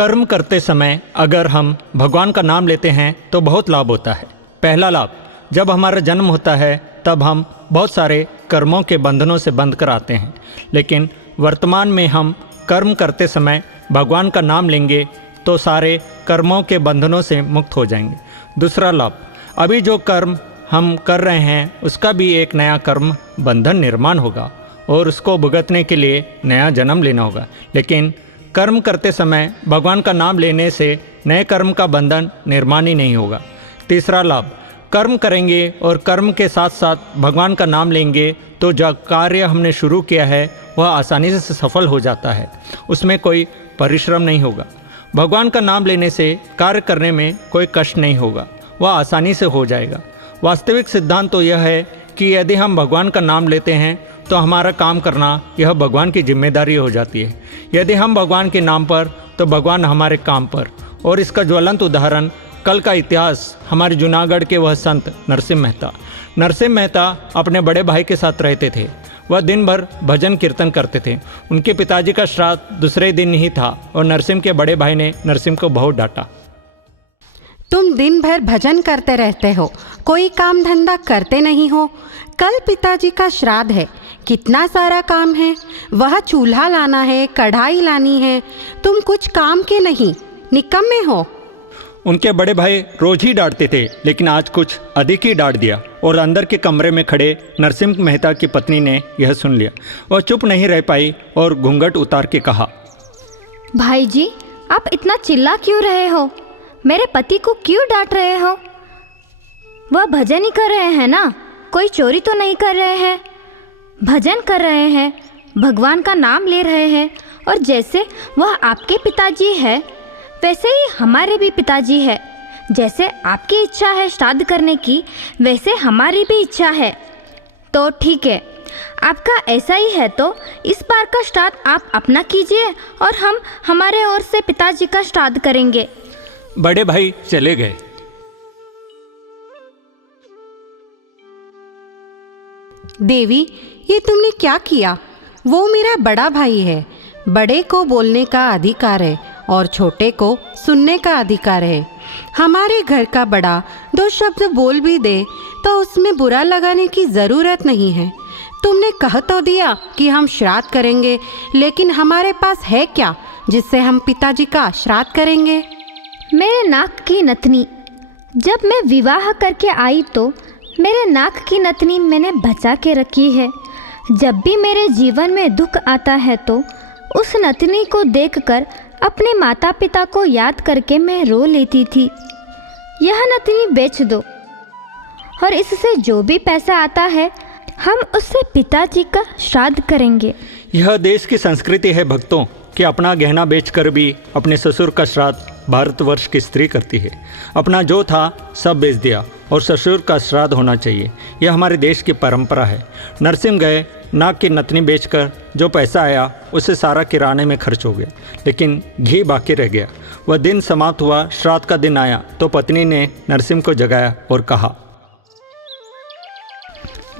कर्म करते समय अगर हम भगवान का नाम लेते हैं तो बहुत लाभ होता है। पहला लाभ, जब हमारा जन्म होता है तब हम बहुत सारे कर्मों के बंधनों से बंध कर आते हैं, लेकिन वर्तमान में हम कर्म करते समय भगवान का नाम लेंगे तो सारे कर्मों के बंधनों से मुक्त हो जाएंगे। दूसरा लाभ, अभी जो कर्म हम कर रहे हैं उसका भी एक नया कर्म बंधन निर्माण होगा और उसको भुगतने के लिए नया जन्म लेना होगा, लेकिन कर्म करते समय भगवान का नाम लेने से नए कर्म का बंधन निर्माण ही नहीं होगा। तीसरा लाभ, कर्म करेंगे और कर्म के साथ साथ भगवान का नाम लेंगे तो जो कार्य हमने शुरू किया है वह आसानी से सफल हो जाता है, उसमें कोई परिश्रम नहीं होगा। भगवान का नाम लेने से कार्य करने में कोई कष्ट नहीं होगा, वह आसानी से हो जाएगा। वास्तविक सिद्धांत तो यह है कि यदि हम भगवान का नाम लेते हैं तो हमारा काम करना यह भगवान की जिम्मेदारी हो जाती है। यदि हम भगवान के नाम पर तो भगवान हमारे काम पर। और इसका ज्वलंत उदाहरण कल का इतिहास हमारे जूनागढ़ के वह संत नरसिम्ह मेहता। नरसिम्ह मेहता अपने बड़े भाई के साथ रहते थे। वह दिन भर भजन कीर्तन करते थे। उनके पिताजी का श्राद्ध दूसरे दिन ही था और नरसिम्ह के बड़े भाई ने नरसिम्ह को बहुत डांटा। तुम दिन भर भजन करते रहते हो, कोई काम धंधा करते नहीं हो। कल पिताजी का श्राद्ध है, कितना सारा काम है, वह चूल्हा लाना है, कढ़ाई लानी है, तुम कुछ काम के नहीं, निकम्मे हो। उनके बड़े भाई रोज ही डांटते थे, लेकिन आज कुछ अधिक ही डांट दिया और अंदर के कमरे में खड़े नरसिम्ह मेहता की पत्नी ने यह सुन लिया। वह चुप नहीं रह पाई और घूंघट उतार के कहा, भाई जी, आप इतना चिल्ला क्यों रहे हो? मेरे पति को क्यों डांट रहे हो? वह भजन ही कर रहे हैं ना, कोई चोरी तो नहीं कर रहे हैं। भजन कर रहे हैं, भगवान का नाम ले रहे हैं, और जैसे वह आपके पिताजी है वैसे ही हमारे भी पिताजी है। जैसे आपकी इच्छा है श्राद्ध करने की, वैसे हमारी भी इच्छा है। तो ठीक है, आपका ऐसा ही है तो इस बार का श्राद्ध आप अपना कीजिए और हम हमारे ओर से पिताजी का श्राद्ध करेंगे। बड़े भाई चले गए। देवी, ये तुमने क्या किया? वो मेरा बड़ा भाई है, बड़े को बोलने का अधिकार है और छोटे को सुनने का अधिकार है। हमारे घर का बड़ा दो शब्द बोल भी दे तो उसमें बुरा लगाने की ज़रूरत नहीं है। तुमने कह तो दिया कि हम श्राद्ध करेंगे, लेकिन हमारे पास है क्या जिससे हम पिताजी का श्राद्ध करेंगे? मेरे नाक की नथनी। जब मैं विवाह करके आई तो मेरे नाक की नथनी मैंने बचा के रखी है। जब भी मेरे जीवन में दुख आता है तो उस नथनी को देखकर अपने माता पिता को याद करके मैं रो लेती थी। यह नथनी बेच दो और इससे जो भी पैसा आता है हम उससे पिताजी का श्राद्ध करेंगे। यह देश की संस्कृति है भक्तों कि अपना गहना बेचकर भी अपने ससुर का श्राद्ध भारतवर्ष की स्त्री करती है। अपना जो था सब बेच दिया और ससुर का श्राद्ध होना चाहिए, यह हमारे देश की परंपरा है। नरसिम्ह गए, नाक की नथनी बेचकर जो पैसा आया उससे सारा किराने में खर्च हो गया, लेकिन घी बाकी रह गया। वह दिन समाप्त हुआ, श्राद्ध का दिन आया तो पत्नी ने नरसिम्ह को जगाया और कहा,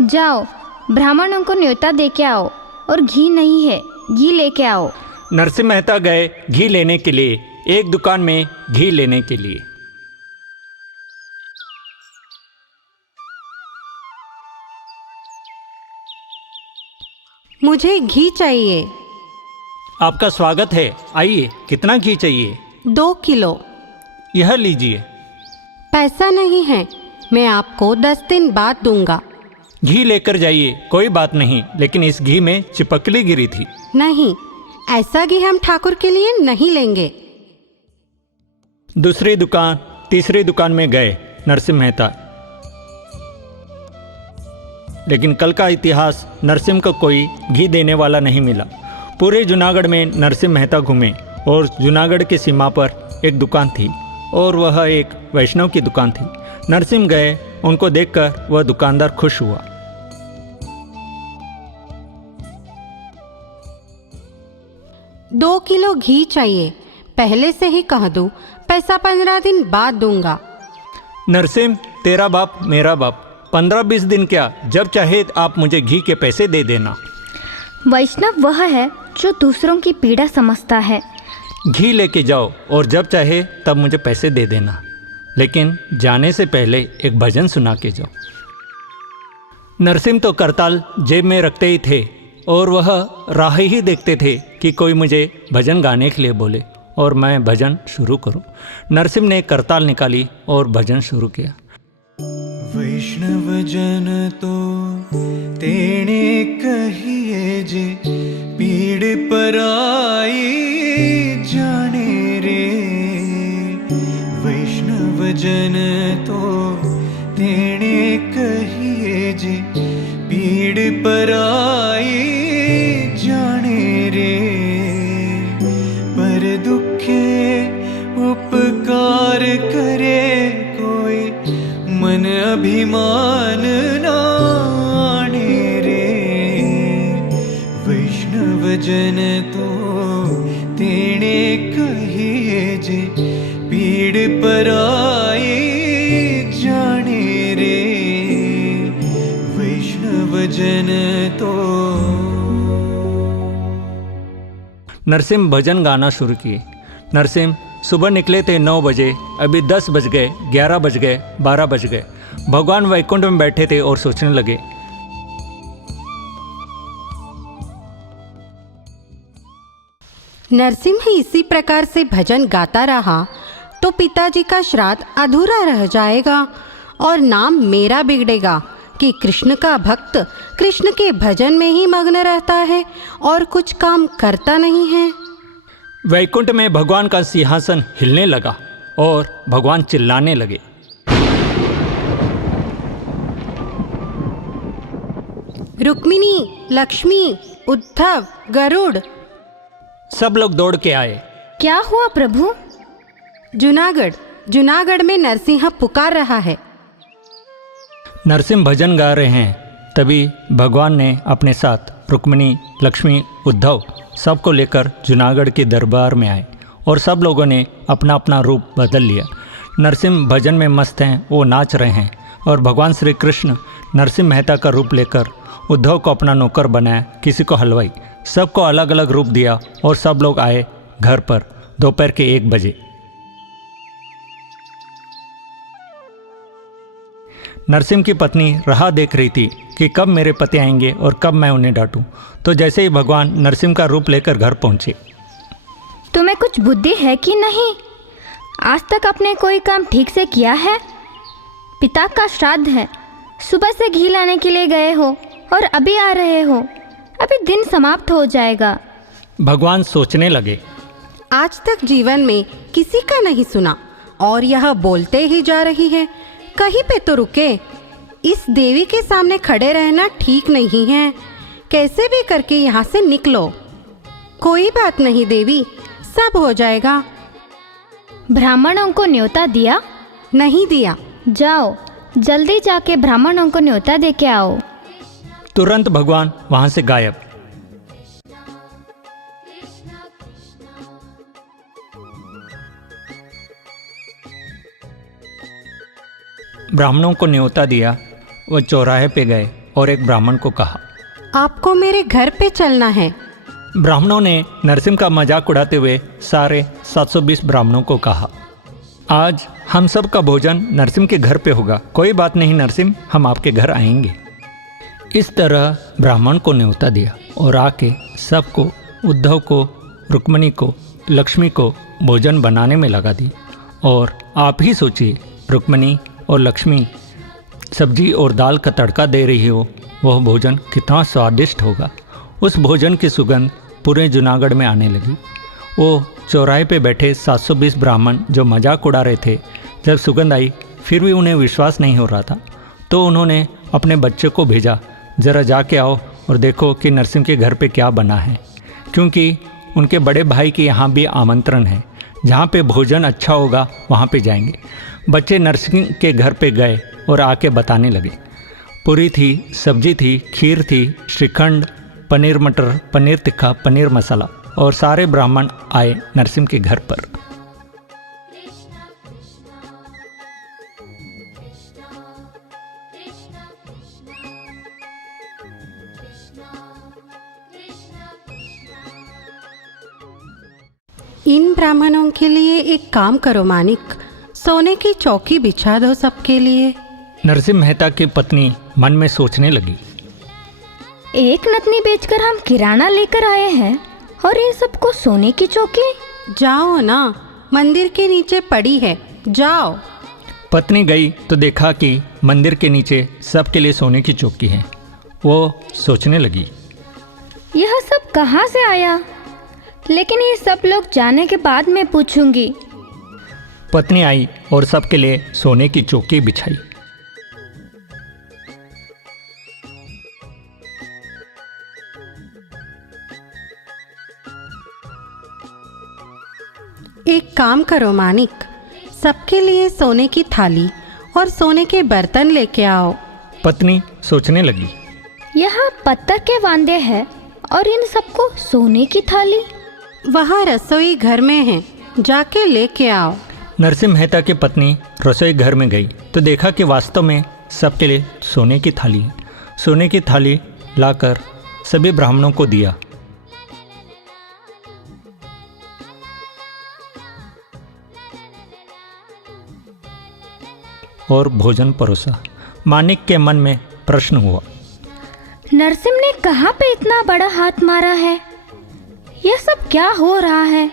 जाओ ब्राह्मणों को न्योता दे के आओ और घी नहीं है, घी लेके आओ। नरसिम्ह मेहता गए घी लेने के लिए, एक दुकान में घी लेने के लिए। मुझे घी चाहिए। आपका स्वागत है, आइए, कितना घी चाहिए? 2 किलो। यह लीजिए। पैसा नहीं है, मैं आपको 10 दिन बाद दूंगा। घी लेकर जाइए, कोई बात नहीं, लेकिन इस घी में चिपकली गिरी थी। नहीं, ऐसा घी हम ठाकुर के लिए नहीं लेंगे। दूसरी दुकान, तीसरी दुकान में गए नरसिम्ह मेहता, लेकिन कल का इतिहास नरसिम्ह को कोई घी देने वाला नहीं मिला। पूरे जूनागढ़ में नरसिम्ह मेहता घूमे और जूनागढ़ की सीमा पर एक दुकान थी और वह एक वैष्णव की दुकान थी। नरसिम्ह गए, उनको देखकर वह दुकानदार खुश हुआ। 2 किलो घी चाहिए, पहले से ही कह दूं, पैसा 15 दिन बाद दूंगा। नरसिम्ह, तेरा बाप मेरा बाप, 15-20 दिन क्या, जब चाहे आप मुझे घी के पैसे दे देना। वैष्णव वह है जो दूसरों की पीड़ा समझता है, घी लेके जाओ और जब चाहे तब मुझे पैसे दे देना, लेकिन जाने से पहले एक भजन सुना के जाओ। नरसिंह तो करताल जेब में रखते ही थे और वह राह ही देखते थे कि कोई मुझे भजन गाने के लिए बोले और मैं भजन शुरू करूं। नरसिंह ने करताल निकाली और भजन शुरू किया। वैष्णव जन तो तेणे कहिए जे पीड़ पराई जाने रे। वैष्णव जन तो तेणे कहिए जे पीड़ पराई जाने रे। पर दुखे उपकार करे कोई मन अभिमान नाणे रे। वैष्णव जन तो तेणे कहिए जे पीड़ पराई जाने रे। वैष्णव जन तो। नरसिंह भजन गाना शुरू किए। नरसिंह सुबह निकले थे 9 बजे, अभी 10 बज गए, 11 बज गए, 12 बज गए। भगवान वैकुंठ में बैठे थे और सोचने लगे, नरसिंह इसी प्रकार से भजन गाता रहा तो पिताजी का श्राद्ध अधूरा रह जाएगा और नाम मेरा बिगड़ेगा कि कृष्ण का भक्त कृष्ण के भजन में ही मग्न रहता है और कुछ काम करता नहीं है। वैकुंठ में भगवान का सिंहासन हिलने लगा और भगवान चिल्लाने लगे, रुक्मिणी, लक्ष्मी, उद्धव, गरुड़। सब लोग दौड़ के आए। क्या हुआ प्रभु? जूनागढ़ में नरसिंह पुकार रहा है। नरसिंह भजन गा रहे हैं, तभी भगवान ने अपने साथ रुक्मिणी, लक्ष्मी, उद्धव सबको लेकर जूनागढ़ के दरबार में आए और सब लोगों ने अपना अपना रूप बदल लिया। नरसिंह भजन में मस्त हैं, वो नाच रहे हैं और भगवान श्री कृष्ण नरसिंह मेहता का रूप लेकर उद्धव को अपना नौकर बनाया, किसी को हलवाई, सबको अलग अलग रूप दिया और सब लोग आए घर पर दोपहर के 1 बजे। नरसिंह की पत्नी राह देख रही थी कि कब मेरे पति आएंगे और कब मैं उन्हें डांटूं। तो जैसे ही भगवान नरसिंह का रूप लेकर घर पहुंचे। तुम्हें कुछ बुद्धि है कि नहीं? आज तक आपने कोई काम ठीक से किया है? पिता का श्राद्ध है, सुबह से घी लाने के लिए गए हो और अभी आ रहे हो, अभी दिन समाप्त हो जाएगा। भगवान सोचने लगे, आज तक जीवन में किसी का नहीं सुना और यह बोलते ही जा रही है, कहीं पे तो रुके। इस देवी के सामने खड़े रहना ठीक नहीं है, कैसे भी करके यहाँ से निकलो। कोई बात नहीं देवी, सब हो जाएगा। ब्राह्मणों को न्योता दिया? नहीं दिया। जाओ जल्दी जाके ब्राह्मणों को न्योता दे के आओ। तुरंत भगवान वहां से गायब। ब्राह्मणों को न्योता दिया। वह चौराहे पे गए और एक ब्राह्मण को कहा, आपको मेरे घर पे चलना है। ब्राह्मणों ने नरसिंह का मजाक उड़ाते हुए सारे 720 ब्राह्मणों को कहा, आज हम सब का भोजन नरसिंह के घर पे होगा। कोई बात नहीं नरसिंह, हम आपके घर आएंगे। इस तरह ब्राह्मण को न्योता दिया और आके सबको, उद्धव को, रुक्मिणी को, लक्ष्मी को भोजन बनाने में लगा दी। और आप ही सोचिए, रुक्मिणी और लक्ष्मी सब्जी और दाल का तड़का दे रही हो, वह भोजन कितना स्वादिष्ट होगा। उस भोजन की सुगंध पूरे जूनागढ़ में आने लगी। वो चौराहे पे बैठे 720 ब्राह्मण जो मजाक उड़ा रहे थे, जब सुगंध आई फिर भी उन्हें विश्वास नहीं हो रहा था, तो उन्होंने अपने बच्चे को भेजा, ज़रा जाके आओ और देखो कि नरसिंह के घर पे क्या बना है, क्योंकि उनके बड़े भाई के यहाँ भी आमंत्रण है। जहाँ पे भोजन अच्छा होगा वहाँ पे जाएंगे। बच्चे नरसिंह के घर पे गए और आके बताने लगे, पूरी थी, सब्जी थी, खीर थी, श्रीखंड, पनीर मटर, पनीर तिक्खा, पनीर मसाला, और सारे ब्राह्मण आए नरसिंह के घर पर। इन के लिए एक काम करो मानिक, सोने की चौकी बिछा दो सबके लिए। नरसिंह मेहता की पत्नी मन में सोचने लगी। एक नतनी बेचकर हम किराना लेकर आए हैं और इन सबको सोने की चौकी। जाओ ना, मंदिर के नीचे पड़ी है, जाओ। पत्नी गई तो देखा कि मंदिर के नीचे सबके लिए सोने की चौकी है। वो सोचने लगी, यह सब कहाँ से आया? लेकिन ये सब लोग जाने के बाद मैं पूछूंगी। पत्नी आई और सबके लिए सोने की चौकी बिछाई। एक काम करो मानिक, सबके लिए सोने की थाली और सोने के बर्तन लेके आओ। पत्नी सोचने लगी, यहाँ पत्थर के वांदे हैं और इन सबको सोने की थाली। वहाँ रसोई घर में है, जाके लेके आओ। नरसिंह मेहता की पत्नी रसोई घर में गई तो देखा कि वास्तव में सबके लिए सोने की थाली है। सोने की थाली लाकर सभी ब्राह्मणों को दिया। और भोजन परोसा। मानिक के मन में प्रश्न हुआ, नरसिंह ने कहाँ पे इतना बड़ा हाथ मारा है? यह सब क्या हो रहा है?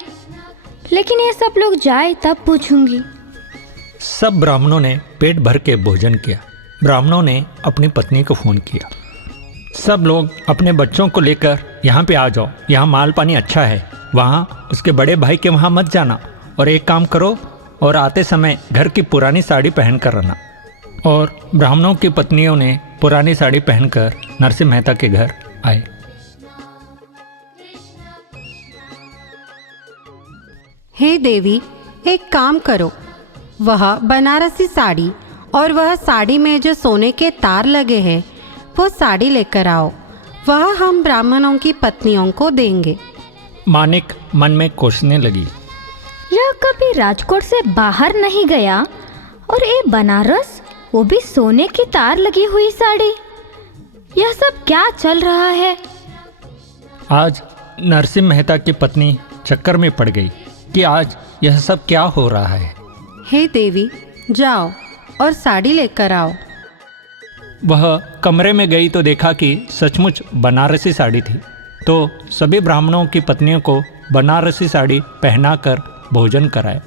लेकिन ये सब लोग जाए तब पूछूंगी। सब ब्राह्मणों ने पेट भर के भोजन किया। ब्राह्मणों ने अपनी पत्नी को फ़ोन किया, सब लोग अपने बच्चों को लेकर यहाँ पे आ जाओ, यहाँ माल पानी अच्छा है, वहाँ उसके बड़े भाई के वहाँ मत जाना, और एक काम करो और आते समय घर की पुरानी साड़ी पहन कर रहना। और ब्राह्मणों की पत्नियों ने पुरानी साड़ी पहनकर नरसिंह मेहता के घर आए। हे देवी, एक काम करो, वह बनारसी साड़ी और वह साड़ी में जो सोने के तार लगे हैं वो साड़ी लेकर आओ, वह हम ब्राह्मणों की पत्नियों को देंगे। मानिक मन में कोसने लगी, यह कभी राजकोट से बाहर नहीं गया और ये बनारस, वो भी सोने की तार लगी हुई साड़ी। यह सब क्या चल रहा है? आज नरसिंह मेहता की पत्नी चक्कर में पड़ गई कि आज यह सब क्या हो रहा है। हे देवी, जाओ और साड़ी लेकर आओ। वह कमरे में गई तो देखा कि सचमुच बनारसी साड़ी थी, तो सभी ब्राह्मणों की पत्नियों को बनारसी साड़ी पहनाकर भोजन कराया।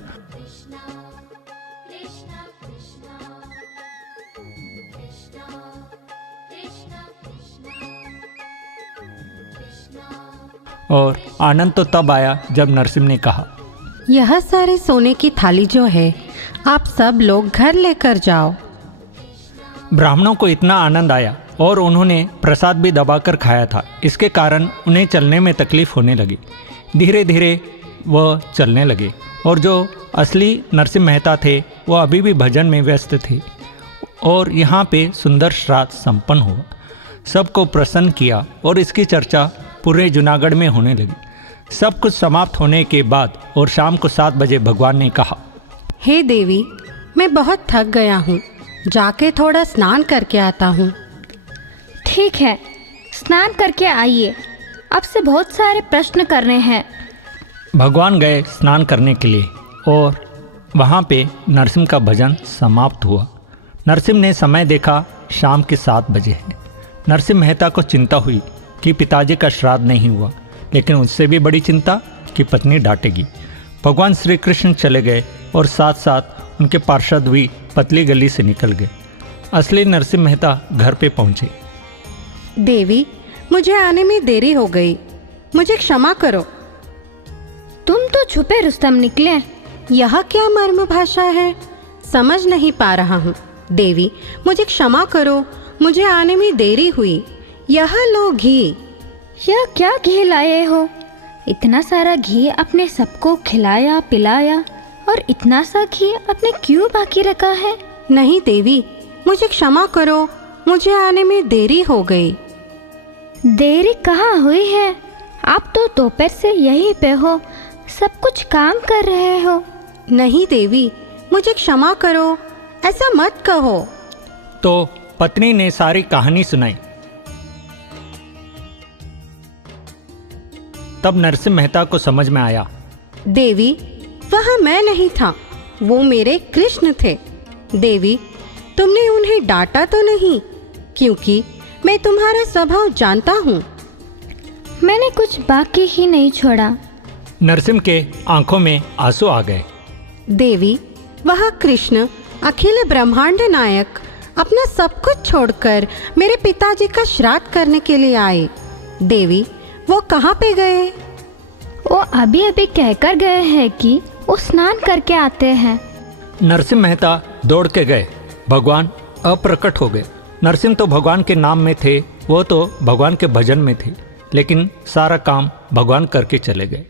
और आनंद तो तब आया जब नरसिंह ने कहा, यह सारे सोने की थाली जो है आप सब लोग घर लेकर जाओ। ब्राह्मणों को इतना आनंद आया और उन्होंने प्रसाद भी दबाकर खाया था। इसके कारण उन्हें चलने में तकलीफ होने लगी। धीरे धीरे वह चलने लगे और जो असली नरसिंह मेहता थे वह अभी भी भजन में व्यस्त थे। और यहाँ पे सुंदर श्राद्ध संपन्न हुआ, सबको प्रसन्न किया और इसकी चर्चा पूरे जूनागढ़ में होने लगी। सब कुछ समाप्त होने के बाद और शाम को 7 बजे भगवान ने कहा, हे देवी, मैं बहुत थक गया हूँ, जाके थोड़ा स्नान करके आता हूँ। ठीक है, स्नान करके आइए, आपसे बहुत सारे प्रश्न करने हैं। भगवान गए स्नान करने के लिए और वहाँ पे नरसिंह का भजन समाप्त हुआ। नरसिंह ने समय देखा, शाम के 7 बजे है। नरसिंह मेहता को चिंता हुई कि पिताजी का श्राद्ध नहीं हुआ, लेकिन उससे भी बड़ी चिंता कि पत्नी डांटेगी। भगवान श्री कृष्ण चले गए और साथ साथ उनके पार्षद भी पतली गली से निकल गए। असली नरसिंह मेहता घर पे पहुँचे। देवी, मुझे आने में देरी हो गई, मुझे क्षमा करो। तुम तो छुपे रुस्तम निकले। यह क्या मर्म भाषा है, समझ नहीं पा रहा हूँ। देवी, मुझे क्षमा करो, मुझे आने में देरी हुई। यह लो घी। यह क्या घी लाए हो? इतना सारा घी आपने सबको खिलाया पिलाया, और इतना सा घी आपने क्यों बाकी रखा है? नहीं देवी, मुझे क्षमा करो, मुझे आने में देरी हो गई। देरी कहाँ हुई है? आप तो दोपहर से यहीं पे हो, सब कुछ काम कर रहे हो। नहीं देवी, मुझे क्षमा करो, ऐसा मत कहो। तो पत्नी ने सारी कहानी सुनाई। तब नरसिंह मेहता को समझ में आया। देवी, वह मैं नहीं था, वो मेरे कृष्ण थे। देवी, तुमने उन्हें डांटा तो नहीं? क्योंकि मैं तुम्हारा स्वभाव जानता हूँ। मैंने कुछ बाकी ही नहीं छोड़ा। नरसिंह के आंखों में आंसू आ गए। देवी, वह कृष्ण अखिल ब्रह्मांड नायक अपना सब कुछ छोड़कर मेरे पिताजी का श्राद्ध करने के लिए आए। देवी, वो कहाँ पे गए? वो अभी अभी कहकर गए हैं कि वो स्नान करके आते हैं। नरसिंह मेहता दौड़ के गए। भगवान अप्रकट हो गए। नरसिंह तो भगवान के नाम में थे, वो तो भगवान के भजन में थे, लेकिन सारा काम भगवान करके चले गए।